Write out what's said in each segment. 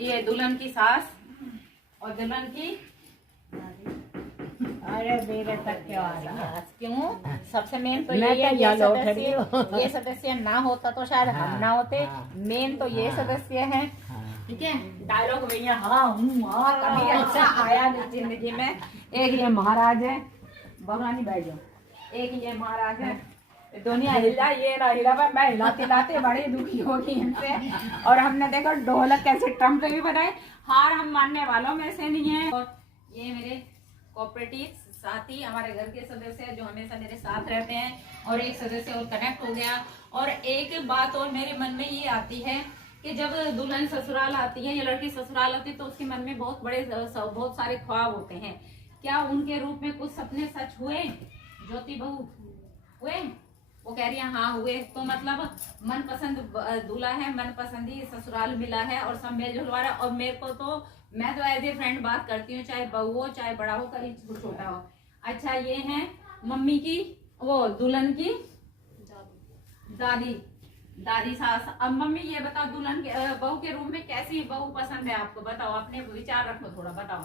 ये दुल्हन की सास और दुल्हन की अरे मेरे तक क्या क्यों सबसे मेन तो मैं ये है, तो ये सदस्य ना होता तो शायद हम ना होते। मेन तो ये सदस्य है। ठीक है, डायलॉग भैया हाँ कभी अच्छा आया नहीं जिंदगी में। एक ये महाराज है, भगवानी भाई जो एक ये महाराज है, दुनिया हिला ये ना हिला पर मैं हिलाते हिलाते बड़ी दुखी होगी इनसे। और हमने देखो ढोलक कैसे ट्रम्प भी बनाए। हार हम मानने वालों में से नहीं है। और ये मेरे कोऑपरेटिव साथी हमारे घर के सदस्य हैं जो हमेशा मेरे साथ रहते हैं। और एक सदस्य और कनेक्ट हो गया। और एक बात और मेरे मन में ये आती है कि जब दुल्हन ससुराल आती है या लड़की ससुराल आती है तो उसके मन में बहुत सारे ख्वाब होते हैं। क्या उनके रूप में कुछ सपने सच हुए? ज्योति बहू हुए? वो कह रही है हाँ हुए। तो मतलब मनपसंद दूल्हा है, मनपसंदी ससुराल मिला है और सब मेल जोल रहा है। और मेरे को तो मैं तो एज ए फ्रेंड बात करती हूँ, चाहे बहू हो चाहे बड़ा हो कहीं छोटा हो। अच्छा ये है मम्मी की वो दुल्हन की दादी सास। अब मम्मी ये बताओ दुल्हन के बहू के रूप में कैसी बहू पसंद है आपको? बताओ, अपने विचार रखो थोड़ा, बताओ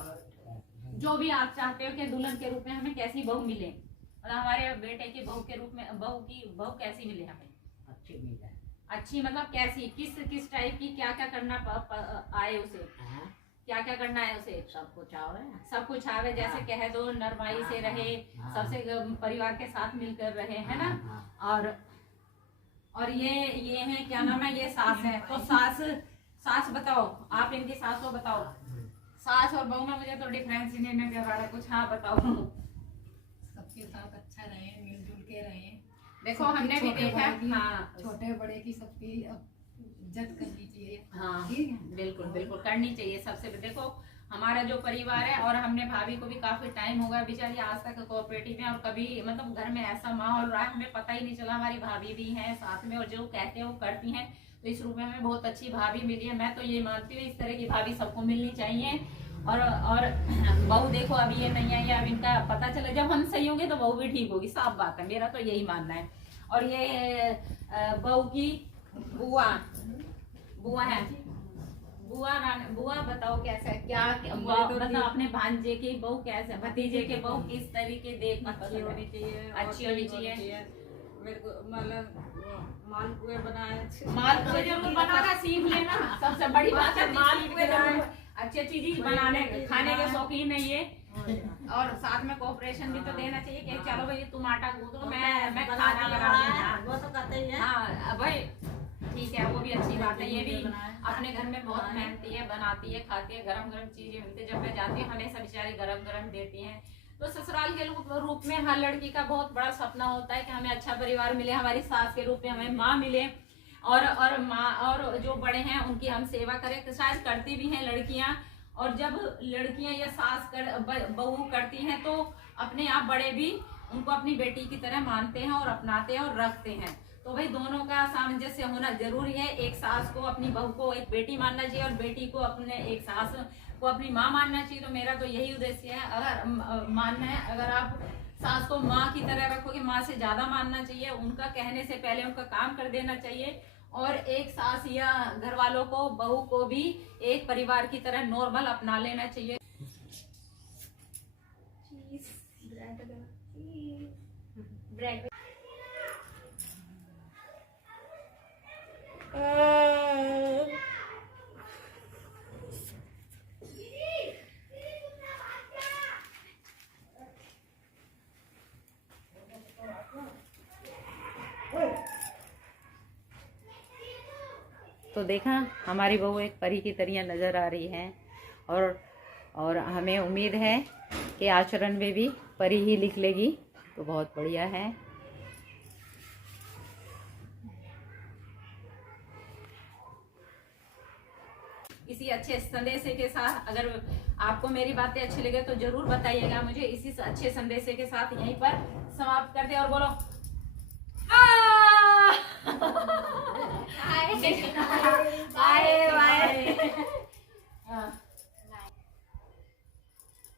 जो भी आप चाहते हो कि दुल्हन के रूप में हमें कैसी बहू मिले। मतलब हमारे बेटे की बहू के रूप में बहू कैसी मिले हमें? अच्छी मिले। अच्छी मतलब कैसी, किस टाइप की, क्या क्या करना आए उसे, क्या क्या करना है उसे? सब कुछ आवे, सब कुछ आवे। जैसे कह दो नरमाई से रहे, सबसे परिवार के साथ मिलकर रहे, है ना। और ये है क्या नाम है, ये सास है। तो सास बताओ, आप इनकी सास को बताओ। सास और बहू में मुझे तो डिफरेंस ही नहीं नजर आ रहा कुछ। हाँ बताओ। सबके साथ अच्छा रहे, मिलजुल के रहे। देखो हमने भी देखा, हाँ छोटे बड़े की सबकी इज्जत करनी चाहिए। हाँ बिल्कुल बिल्कुल करनी चाहिए सबसे। देखो हमारा जो परिवार है, और हमने भाभी को भी काफी टाइम हो गया बेचारी आज तक कोऑपरेटिव में, और कभी मतलब घर में ऐसा माहौल रहा हमें पता ही नहीं चला। हमारी भाभी भी हैं साथ में और जो कहते हैं वो करती हैं। तो इस रूप में हमें बहुत अच्छी भाभी मिली है। मैं तो ये मानती हूँ इस तरह की भाभी सबको मिलनी चाहिए। और बहू देखो अभी ये नहीं आई, अब इनका पता चले जब हम सही होंगे तो बहू भी ठीक होगी, साफ बात है, मेरा तो यही मानना है। और ये बहू की बुआ है। बुआ बताओ कैसा है, क्या मतलब अपने भांजे की बहू कैसे, भतीजे के बहू किस तरीके देखना अच्छी होनी चाहिए, अच्छी होनी चाहिए। मेरे को मतलब मालपुए बनाए, मालपुए जरूर बनाना सीख लेना, सबसे बड़ी बात है मालपुए जरूर। अच्छी अच्छी चीज बनाने खाने के शौकीन है ये। और साथ में कोऑपरेशन भी तो देना चाहिए कि चलो भाई तुम आटा गूंदो, मैं खाना बना दूंगा। वो तो करते ही है। हाँ भाई ठीक है, वो भी अच्छी बात है। ये भी अपने घर में बहुत मेहनती है, बनाती है, खाती है, गरम गरम चीजें मिलती है। जब मैं जाती हूँ हमेशा बेचारी गरम गरम देती हैं। तो ससुराल के रूप में हर लड़की का बहुत बड़ा सपना होता है कि हमें अच्छा परिवार मिले, हमारी सास के रूप में हमें माँ मिले, और माँ और जो बड़े हैं उनकी हम सेवा करें। तो शायद करती भी हैं लड़कियां। और जब लड़कियां या सास बहू करती हैं तो अपने आप बड़े भी उनको अपनी बेटी की तरह मानते हैं और अपनाते हैं और रखते हैं। तो भाई दोनों का सामंजस्य होना जरूरी है। एक सास को अपनी बहू को एक बेटी मानना चाहिए और बेटी को अपने एक सास को अपनी माँ मानना चाहिए। तो मेरा तो यही उद्देश्य है। अगर मानना है, अगर आप सास को माँ की तरह रखोगे, माँ से ज्यादा मानना चाहिए, उनका कहने से पहले उनका काम कर देना चाहिए। और एक सास या घर वालों को, बहू को भी एक परिवार की तरह नॉर्मल अपना लेना चाहिए। तो देखा हमारी बहू एक परी की तरह नज़र आ रही है। और हमें उम्मीद है कि आचरण में भी परी ही निकलेगी। तो बहुत बढ़िया है। इसी अच्छे संदेश के साथ अगर आपको मेरी बातें अच्छी लगे तो जरूर बताइएगा मुझे। इसी अच्छे संदेश के साथ यहीं पर समाप्त कर दे और बोलो आए